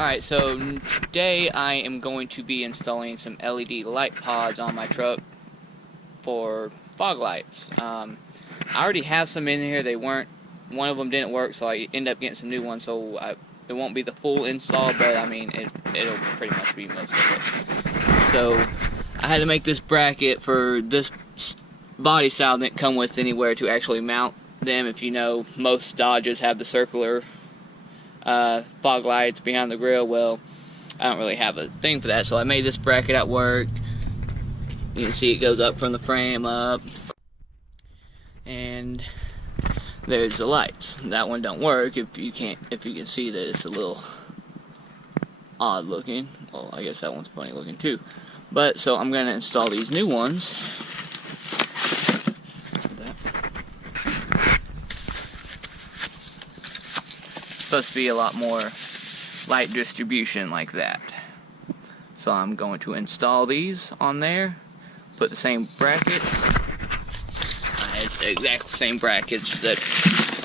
Alright, so today I am going to be installing some LED light pods on my truck for fog lights. I already have some in here. One of them didn't work, so I ended up getting some new ones, so it won't be the full install, but I mean, it'll pretty much be most of it. So I had to make this bracket for this body style that didn't come with anywhere to actually mount them. If you know, most Dodges have the circular fog lights behind the grill. Well, I don't really have a thing for that, so I made this bracket at work. You can see it goes up from the frame up, and there's the lights. That one don't work if you can see that it's a little odd looking. Well, I guess that one's funny looking too. But so I'm gonna install these new ones. Supposed to be a lot more light distribution like that. So I'm going to install these on there, put the same brackets. It's the exact same brackets that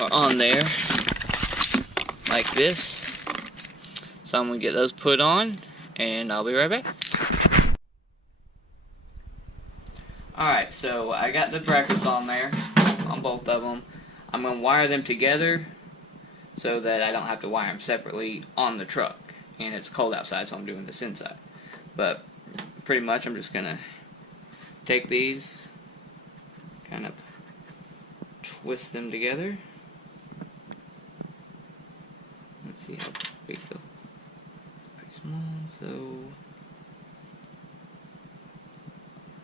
are on there, like this. So I'm going to get those put on, and I'll be right back. Alright, so I got the brackets on there, on both of them. I'm going to wire them together so that I don't have to wire them separately on the truck. And it's cold outside, so I'm doing this inside. But pretty much I'm just going to take these, kind of twist them together. Let's see how big they'll. Pretty small, so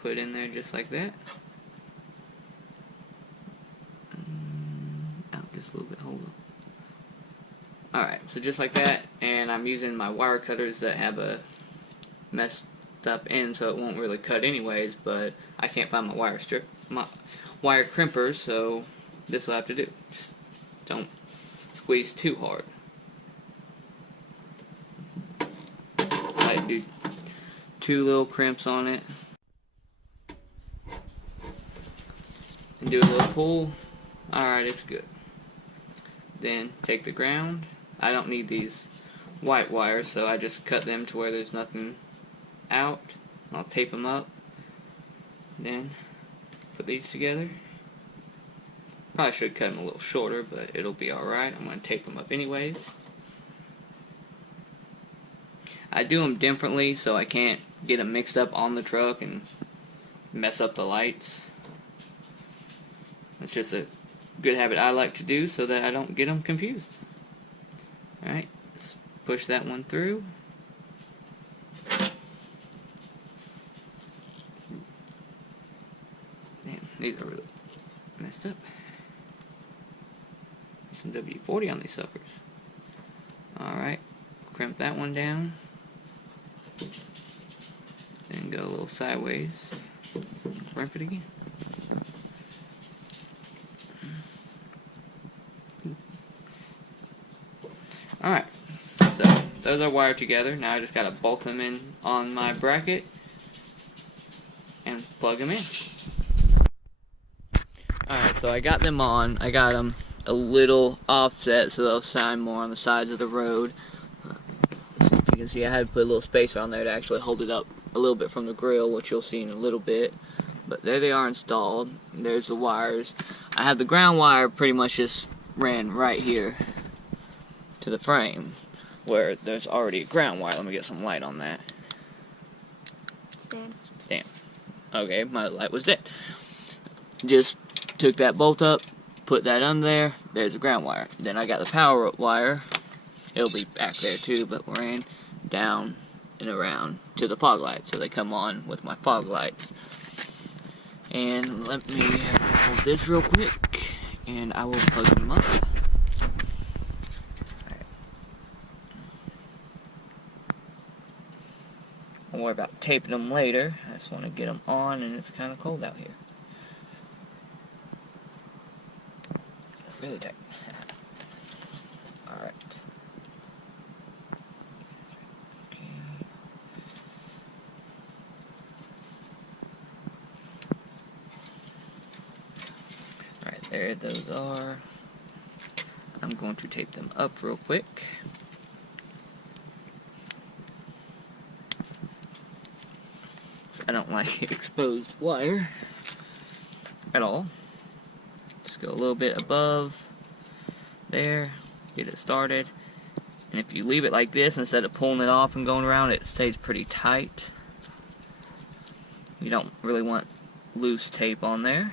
put in there just like that. Out just a little bit, hold on. Alright, so just like that, and I'm using my wire cutters that have a messed up end, so it won't really cut anyways, but I can't find my wire crimpers, so this will have to do. Just don't squeeze too hard. I do 2 little crimps on it, and do a little pull. Alright, it's good. Then take the ground. I don't need these white wires, so I just cut them to where there's nothing out. I'll tape them up. Then put these together. Probably should cut them a little shorter, but it'll be alright. I'm going to tape them up anyways. I do them differently so I can't get them mixed up on the truck and mess up the lights. It's just a good habit I like to do so that I don't get them confused. Alright, let's push that one through. Damn, these are really messed up. Some WD-40 on these suckers. Alright, crimp that one down. Then go a little sideways. Crimp it again. Alright, so those are wired together. Now I just gotta bolt them in on my bracket and plug them in. Alright, so I got them on. I got them a little offset so they'll shine more on the sides of the road. So you can see I had to put a little spacer on there to actually hold it up a little bit from the grill, which you'll see in a little bit. But there they are installed. There's the wires. I have the ground wire pretty much just ran right here to the frame where there's already a ground wire. Let me get some light on that. It's dead. Damn. Okay, my light was dead. Just took that bolt up, put that on there. There's the ground wire. Then I got the power wire. It'll be back there too, but ran down and around to the fog lights, so they come on with my fog lights. And let me hold this real quick, and I will plug them up. I'll worry about taping them later. I just want to get them on, and it's kind of cold out here. Really tight. Alright. Okay. Alright, there those are. I'm going to tape them up real quick. I don't like exposed wire at all. Just go a little bit above there, get it started. And if you leave it like this, instead of pulling it off and going around, it stays pretty tight. You don't really want loose tape on there,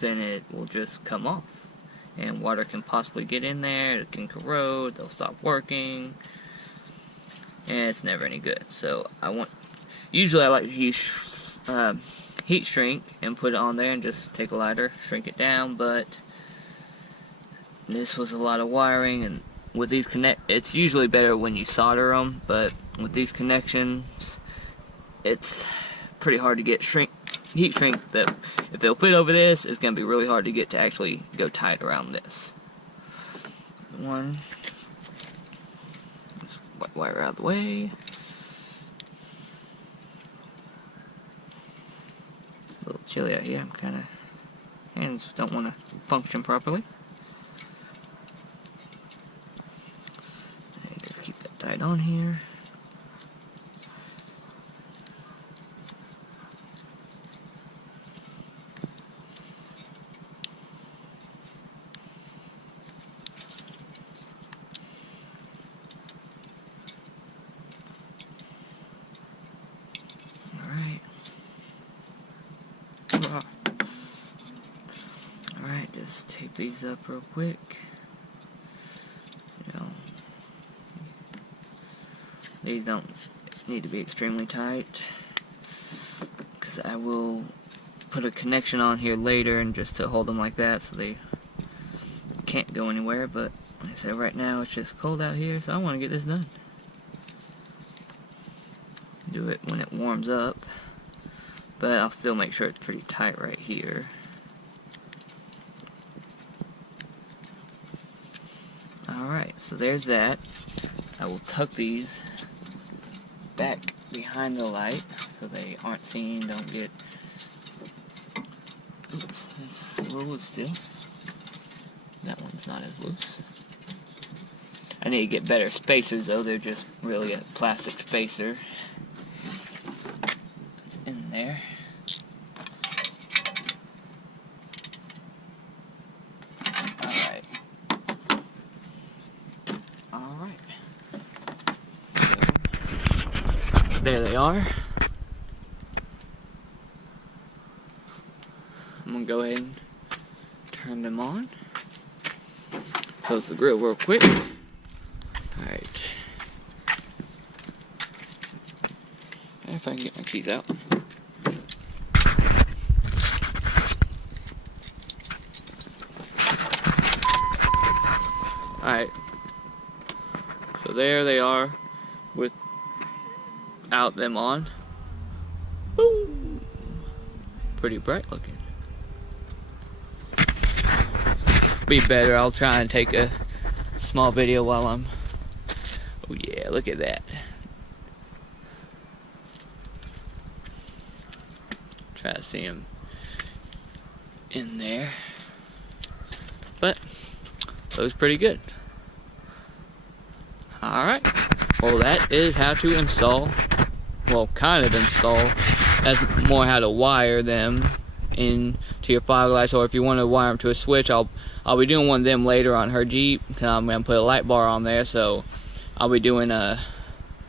then it will just come off. And water can possibly get in there, it can corrode, they'll stop working, and it's never any good. So usually I like to use heat shrink and put it on there and just take a lighter, shrink it down, but this was a lot of wiring, and with these it's usually better when you solder them, but with these connections, it's pretty hard to get heat shrink that if they'll fit over this, it's going to be really hard to get to actually go tight around this. One, let's wire out of the way. It's a little chilly out here. I'm kind of, hands don't want to function properly. Just keep that tight on here. Alright, just tape these up real quick. You know, these don't need to be extremely tight, because I will put a connection on here later and just to hold them like that so they can't go anywhere. But like I said, right now it's just cold out here, so I want to get this done. Do it when it warms up, but I'll still make sure it's pretty tight right here. Alright, so there's that. I will tuck these back behind the light so they aren't seen, don't get... Oops, it's a little loose still. That one's not as loose. I need to get better spacers though, they're just really a plastic spacer. It's in there. There they are. I'm gonna go ahead and turn them on. Close the grill real quick. Alright. If I can get my keys out. Alright. So there they are without them on. Boom! Pretty bright looking. Be better, I'll try and take a small video while I'm... Oh yeah, look at that. Try to see them in there. But, looks pretty good. Alright, well that is how to install, well kind of install, that's more how to wire them into your fog lights, or if you want to wire them to a switch, I'll be doing one of them later on her Jeep. I'm going to put a light bar on there, so I'll be doing a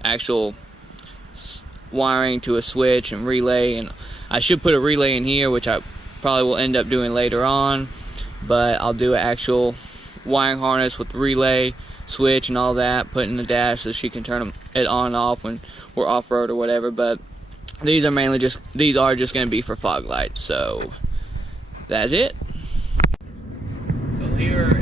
actual wiring to a switch and relay, and I should put a relay in here, which I probably will end up doing later on, but I'll do an actual wiring harness with the relay, switch and all that, put in the dash so she can turn it on and off when we're off-road or whatever. But these are mainly just going to be for fog lights, so that's it. So here